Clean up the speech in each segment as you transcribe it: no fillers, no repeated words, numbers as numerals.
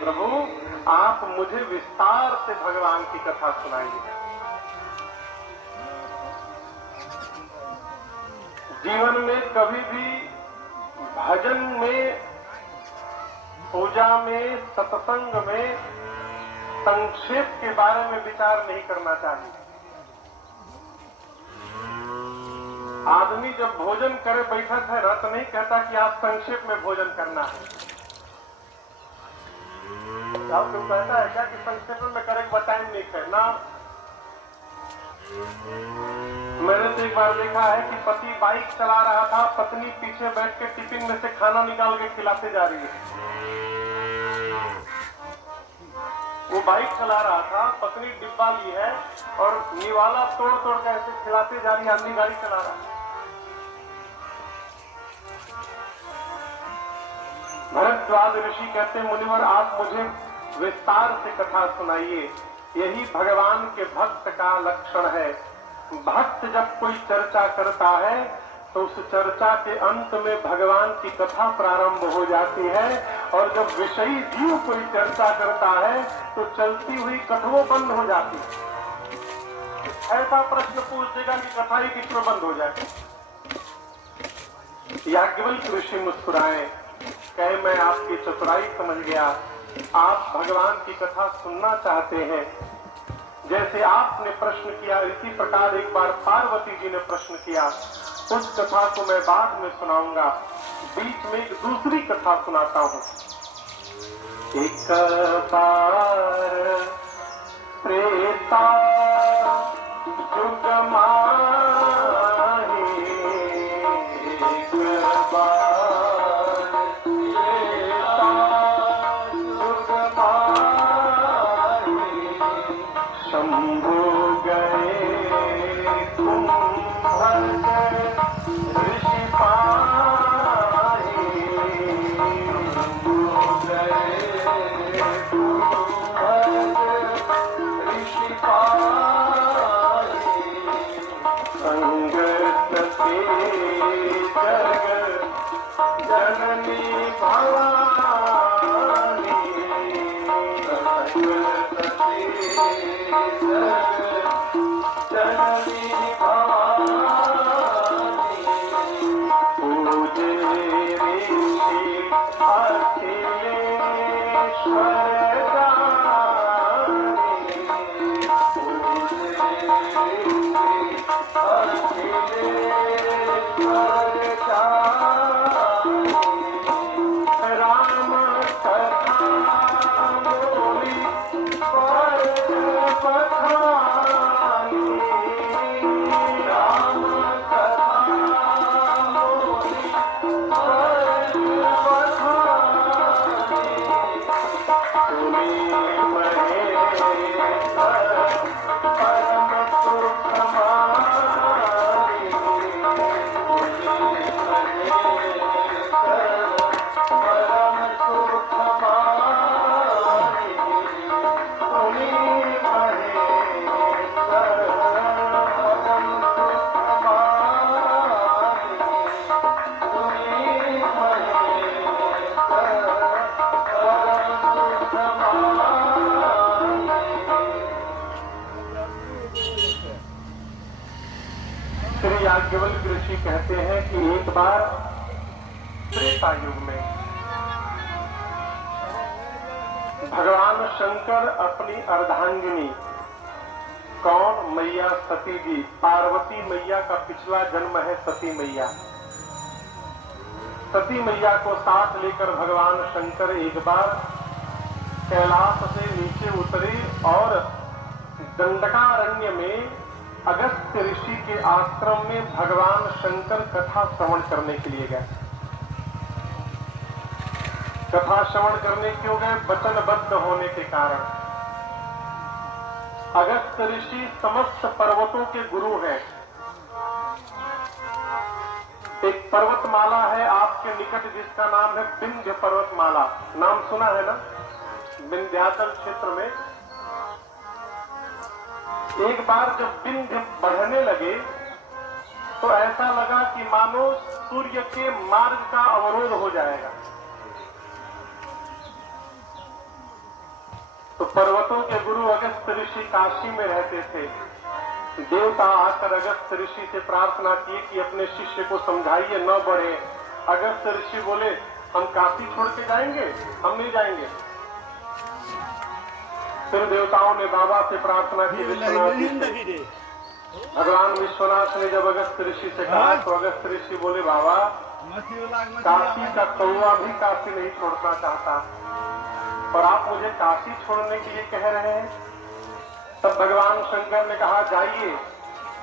प्रभु आप मुझे विस्तार से भगवान की कथा सुनाइए। जीवन में कभी भी भजन में, पूजा में, सत्संग में संक्षेप के बारे में विचार नहीं करना चाहिए। आदमी जब भोजन करे बैठा है ना, तो नहीं कहता कि आप संक्षेप में भोजन करना है। आपको कहता है क्या कि संक्षेप में करे टाइम नहीं करना। मैंने तो एक बार देखा है कि पति बाइक चला रहा था, पत्नी पीछे बैठ के टिफिन में से खाना निकाल के खिलाते जा रही है। वो बाइक चला रहा था, पत्नी डिब्बा ली है और निवाला तोड़ तोड़ के ऐसे खिलाते जा रही है। आदमी गाड़ी चला रहा है। भरद्वाज ऋषि कहते हैं, मुनिवर आप मुझे विस्तार से कथा सुनाइए। यही भगवान के भक्त का लक्षण है। भक्त जब कोई चर्चा करता है तो उस चर्चा के अंत में भगवान की कथा प्रारंभ हो जाती है, और जब विषयी जीव कोई चर्चा करता है तो चलती हुई कथवो बंद हो जाती है। ऐसा प्रश्न पूछ देगा कि कथा ही बीच में बंद हो जाए। याज्ञवल्क्य ऋषि मुस्कुराए, कहे मैं आपकी चतुराई समझ गया, आप भगवान की कथा सुनना चाहते हैं। जैसे आपने प्रश्न किया इसी प्रकार एक बार पार्वती जी ने प्रश्न किया। उस कथा को मैं बाद में सुनाऊंगा। बीच में एक दूसरी कथा सुनाता हूँ। एक बार त्रेता युग माही, एक बार त्रेता युग माही, शंभु गए कुंभज ऋषि पाही, शंभु गए कुंभज ऋषि पाही, संग सती जग जननी भवानी, संग सती जननी भवानी, पूजे ऋषि अखिलेश्वर जानी, पूजे ऋषि अखिलेश्वर जानी, राम कथा बोली परज पठानी, राम कथा बोली परज पठानी, सुनी महेश्वर परम सुख मानी, सुनी महेश्वर परम सुख मानी, सुनी महेश्वर परम सुख मानी, सुनी महेश्वर परम सुख मानी। श्री याज्ञवल्क्य ऋषि कहते हैं कि एक बार त्रेता युग में भगवान शंकर अपनी अर्धांगिनी, कौन? मैया सती जी, पार्वती मैया का पिछला जन्म है सती मैया। सती मैया को साथ लेकर भगवान शंकर एक बार कैलाश से नीचे उतरे और दंडकारण्य में अगस्त्य ऋषि के आश्रम में भगवान शंकर कथा श्रवण करने के लिए गए। कथा श्रवण करने क्यों गए? वचनबद्ध होने के कारण। अगस्त्य ऋषि समस्त पर्वतों के गुरु हैं। एक पर्वतमाला है आपके निकट जिसका नाम है विंध्य पर्वतमाला। नाम सुना है ना? विंध्याचल क्षेत्र में एक बार जब विंध्य बढ़ने लगे तो ऐसा लगा कि मानो सूर्य के मार्ग का अवरोध हो जाएगा। पर्वतों के गुरु अगस्त ऋषि काशी में रहते थे। देवता आकर अगस्त ऋषि से प्रार्थना की कि अपने शिष्य को समझाइए न बढ़े। अगस्त ऋषि बोले हम काशी छोड़ के जाएंगे, हम नहीं जाएंगे। फिर देवताओं ने बाबा से प्रार्थना की, विश्वनाथ जी से। भगवान विश्वनाथ ने जब अगस्त ऋषि से कहा तो अगस्त ऋषि बोले बाबा काशी का कौवा भी काशी नहीं छोड़ना चाहता और आप मुझे काशी छोड़ने के लिए कह रहे हैं। तब भगवान शंकर ने कहा जाइए,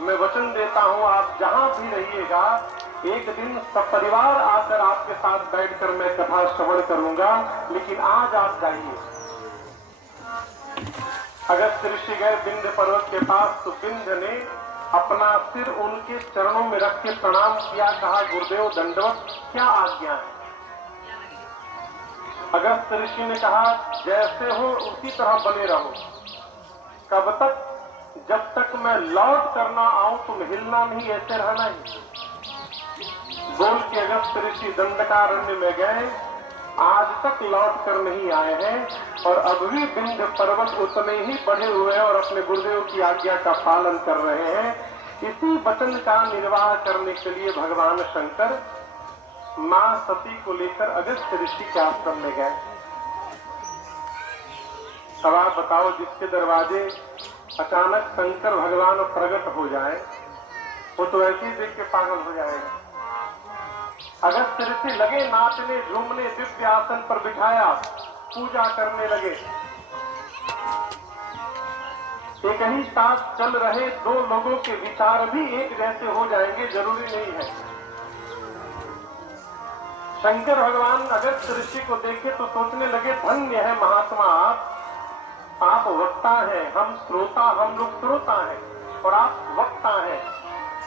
मैं वचन देता हूं आप जहां भी रहिएगा एक दिन सपरिवार आकर आपके साथ बैठकर मैं कथा श्रवण करूंगा, लेकिन आज आप जाइए। अगस्त ऋषि गए विंध्य पर्वत के पास तो विंध्य ने अपना सिर उनके चरणों में रख के प्रणाम किया, कहा गुरुदेव दंडवत, क्या आज्ञा है। अगस्त ऋषि ने कहा जैसे हो उसी तरह बने रहो, कब तक, जब तक मैं लौट करना आऊं तुम हिलना नहीं, ऐसे रहना ही। बोल के अगस्त ऋषि दंडकारण्य में गए, आज तक लौट कर नहीं आए हैं और अब भी विंध्य पर्वत उतने ही बढ़े हुए हैं और अपने गुरुदेव की आज्ञा का पालन कर रहे हैं। इसी वचन का निर्वाह करने के लिए भगवान शंकर मां सती को लेकर अगस्त ऋषि के आश्रम में गए। अब आप बताओ, जिसके दरवाजे अचानक शंकर भगवान प्रकट हो जाए वो तो ऐसे ही देख के पागल हो जाएगा। अगस्त ऋषि लगे नाचने झूमने, दिव्य आसन पर बिठाया, पूजा करने लगे। एक ही साथ चल रहे दो लोगों के विचार भी एक जैसे हो जाएंगे जरूरी नहीं है। शंकर भगवान अगस्त ऋषि को देखे तो सोचने लगे धन्य है महात्मा आप वक्ता हैं, हम श्रोता, हम लोग श्रोता हैं और आप वक्ता हैं,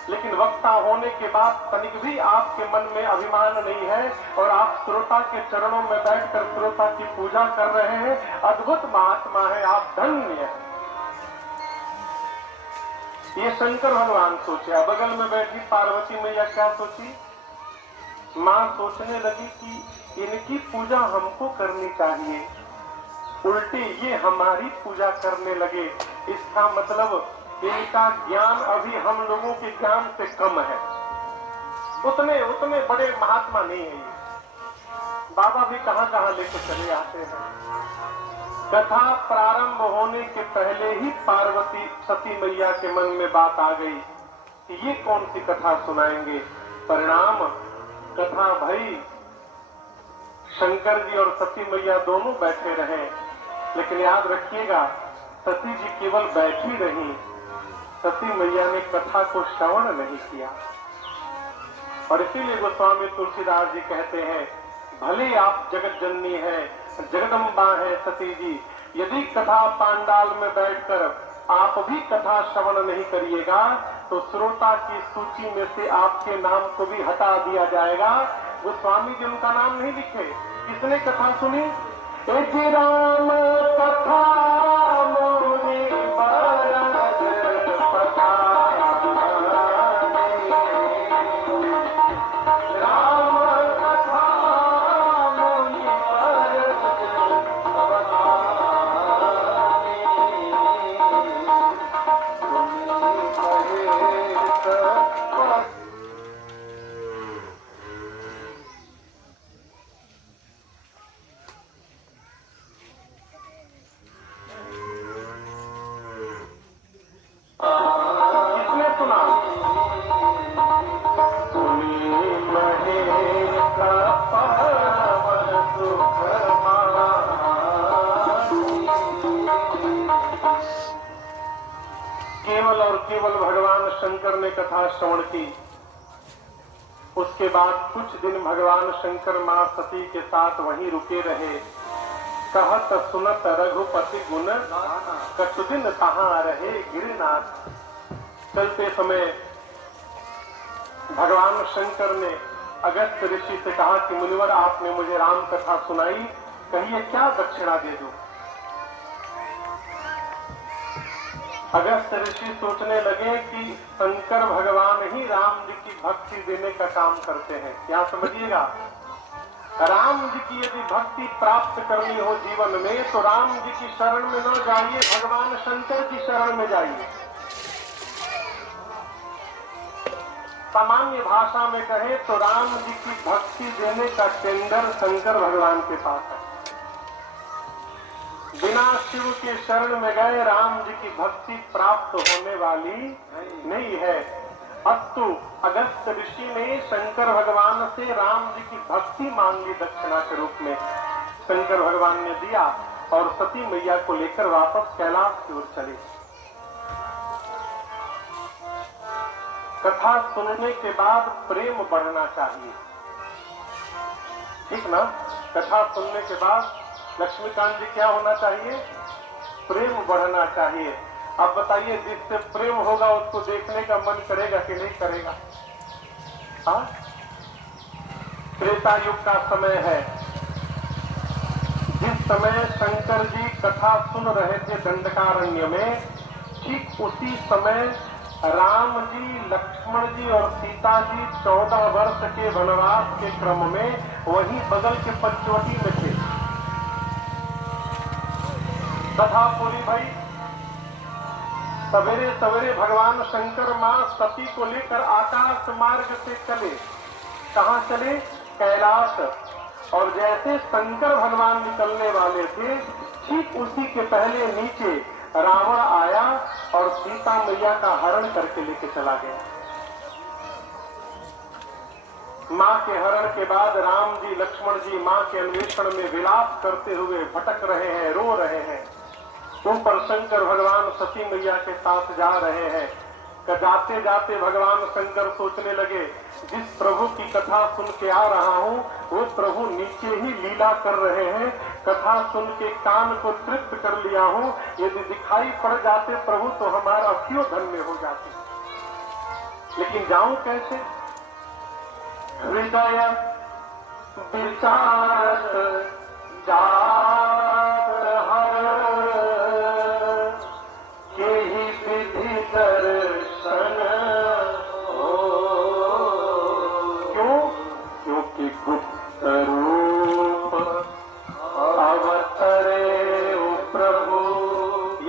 लेकिन वक्ता होने के बाद तनिक भी आपके मन में अभिमान नहीं है और आप श्रोता के चरणों में बैठकर श्रोता की पूजा कर रहे हैं। अद्भुत महात्मा है आप, धन्य है। ये शंकर भगवान सोचे। बगल में बैठी पार्वती मैया क्या सोची? मां सोचने लगी कि इनकी पूजा हमको करनी चाहिए, उल्टी ये हमारी पूजा करने लगे। इसका मतलब इनका ज्ञान अभी हम लोगों के ज्ञान से कम है, उतने बड़े महात्मा नहीं है ये। बाबा भी कहां लेकर चले आते हैं। कथा प्रारंभ होने के पहले ही पार्वती सती मैया के मन में बात आ गई कि ये कौन सी कथा सुनाएंगे। परिणाम कथा भई, शंकर जी और सती मैया दोनों बैठे रहे, लेकिन याद रखिएगा सती जी केवल बैठी रही, सती मैया ने कथा को श्रवण नहीं किया। और इसीलिए गोस्वामी तुलसीदास जी कहते हैं भले आप जगत जननी है, जगदम्बा है सती जी, यदि कथा पांडाल में बैठकर आप भी कथा श्रवण नहीं करिएगा तो श्रोता की सूची में से आपके नाम को भी हटा दिया जाएगा। गोस्वामी जी उनका नाम नहीं लिखे। किसने कथा सुनी? राम कथा मोने बरद पठाने, राम कथा मोने बरद पठाने, तुम्हें कहे सब केवल भगवान शंकर ने कथा श्रवण की। उसके बाद कुछ दिन भगवान शंकर मां सती के साथ वहीं रुके रहे। कहत सुनत रघुपति गुण, कछु दिन कहाँ रहे गिरनाथ। चलते समय भगवान शंकर ने अगस्त ऋषि से कहा कि मुनिवर आपने मुझे राम कथा सुनाई, कहिए क्या दक्षिणा दे दूं। अगस्त ऋषि सोचने लगे कि शंकर भगवान ही राम जी की भक्ति देने का काम करते हैं। क्या समझिएगा, राम जी की यदि भक्ति प्राप्त करनी हो जीवन में तो राम जी की शरण में न जाइए, भगवान शंकर की शरण में जाइए। सामान्य भाषा में कहे तो राम जी की भक्ति देने का टेंडर शंकर भगवान के पास है। बिना शिव के शरण में गए राम जी की भक्ति प्राप्त होने वाली नहीं है। अस्तु अगस्त ऋषि ने शंकर भगवान से राम जी की भक्ति मांग ली दक्षिणा के रूप में। शंकर भगवान ने दिया और सती मैया को लेकर वापस कैलाश की ओर चले। कथा सुनने के बाद प्रेम बढ़ना चाहिए, ठीक ना? कथा सुनने के बाद लक्ष्मीकांत जी क्या होना चाहिए? प्रेम बढ़ना चाहिए। अब बताइए, जिससे प्रेम होगा उसको देखने का मन करेगा कि नहीं करेगा? हाँ, त्रेता युग का समय है। जिस समय शंकर जी कथा सुन रहे थे दंडकारण्य में, ठीक उसी समय राम जी, लक्ष्मण जी और सीता जी 14 वर्ष के वनवास के क्रम में वहीं बगल के पंचवटी में थे। कथा पूरी भाई, सवेरे सवेरे भगवान शंकर मां सती को लेकर आकाश मार्ग से चले। कहां चले? कैलाश। और जैसे शंकर भगवान निकलने वाले थे, ठीक उसी के पहले नीचे रावण आया और सीता मैया का हरण करके लेके चला गया। मां के हरण के बाद राम जी, लक्ष्मण जी मां के अन्वेषण में विलाप करते हुए भटक रहे हैं, रो रहे हैं। ऊपर शंकर भगवान सती मैया के साथ जा रहे हैं। जाते जाते भगवान शंकर सोचने लगे, जिस प्रभु की कथा सुन के आ रहा हूँ वो प्रभु नीचे ही लीला कर रहे हैं। कथा सुन के कान को तृप्त कर लिया हूँ, यदि दिखाई पड़ जाते प्रभु तो हमारा अखियों धन्य हो जाती। लेकिन जाऊं कैसे? हृदय विचारत जात हर के ही विधि दर्शन हो। क्यों? क्योंकि गुप्त रूप अवतरे ओ प्रभु।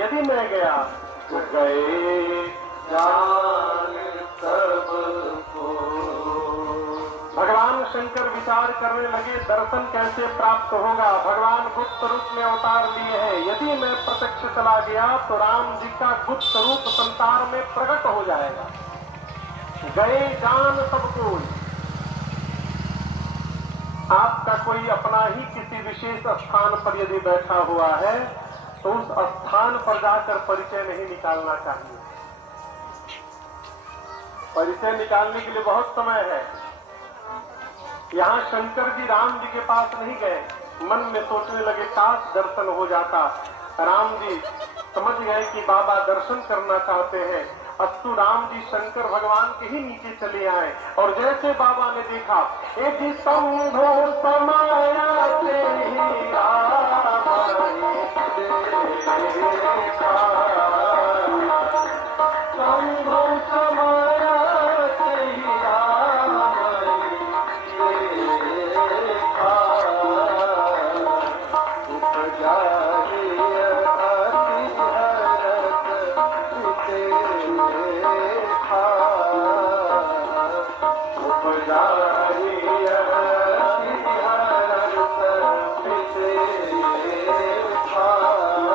यदि मैं गया तो गए जान सबको। भगवान शंकर विचार करने लगे, दर्शन कैसे प्राप्त होगा? भगवान गुप्त रूप में अवतार लिए हैं। यदि मैं प्रत्यक्ष चला गया तो राम जी का गुप्त रूप संसार में प्रकट हो जाएगा। गए जान सबको। आपका कोई अपना ही किसी विशेष स्थान पर यदि बैठा हुआ है तो उस स्थान पर जाकर परिचय नहीं निकालना चाहिए। परिचय निकालने के लिए बहुत समय है। यहाँ शंकर जी राम जी के पास नहीं गए, मन में सोचने लगे काश दर्शन हो जाता। राम जी समझ गए कि बाबा दर्शन करना चाहते हैं। अस्तु राम जी शंकर भगवान के ही नीचे चले आए और जैसे बाबा ने देखा, यदि शंभो समाया से ही शंभो समाया से ही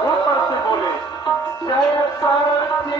ऊपर से बोले, जय सारथी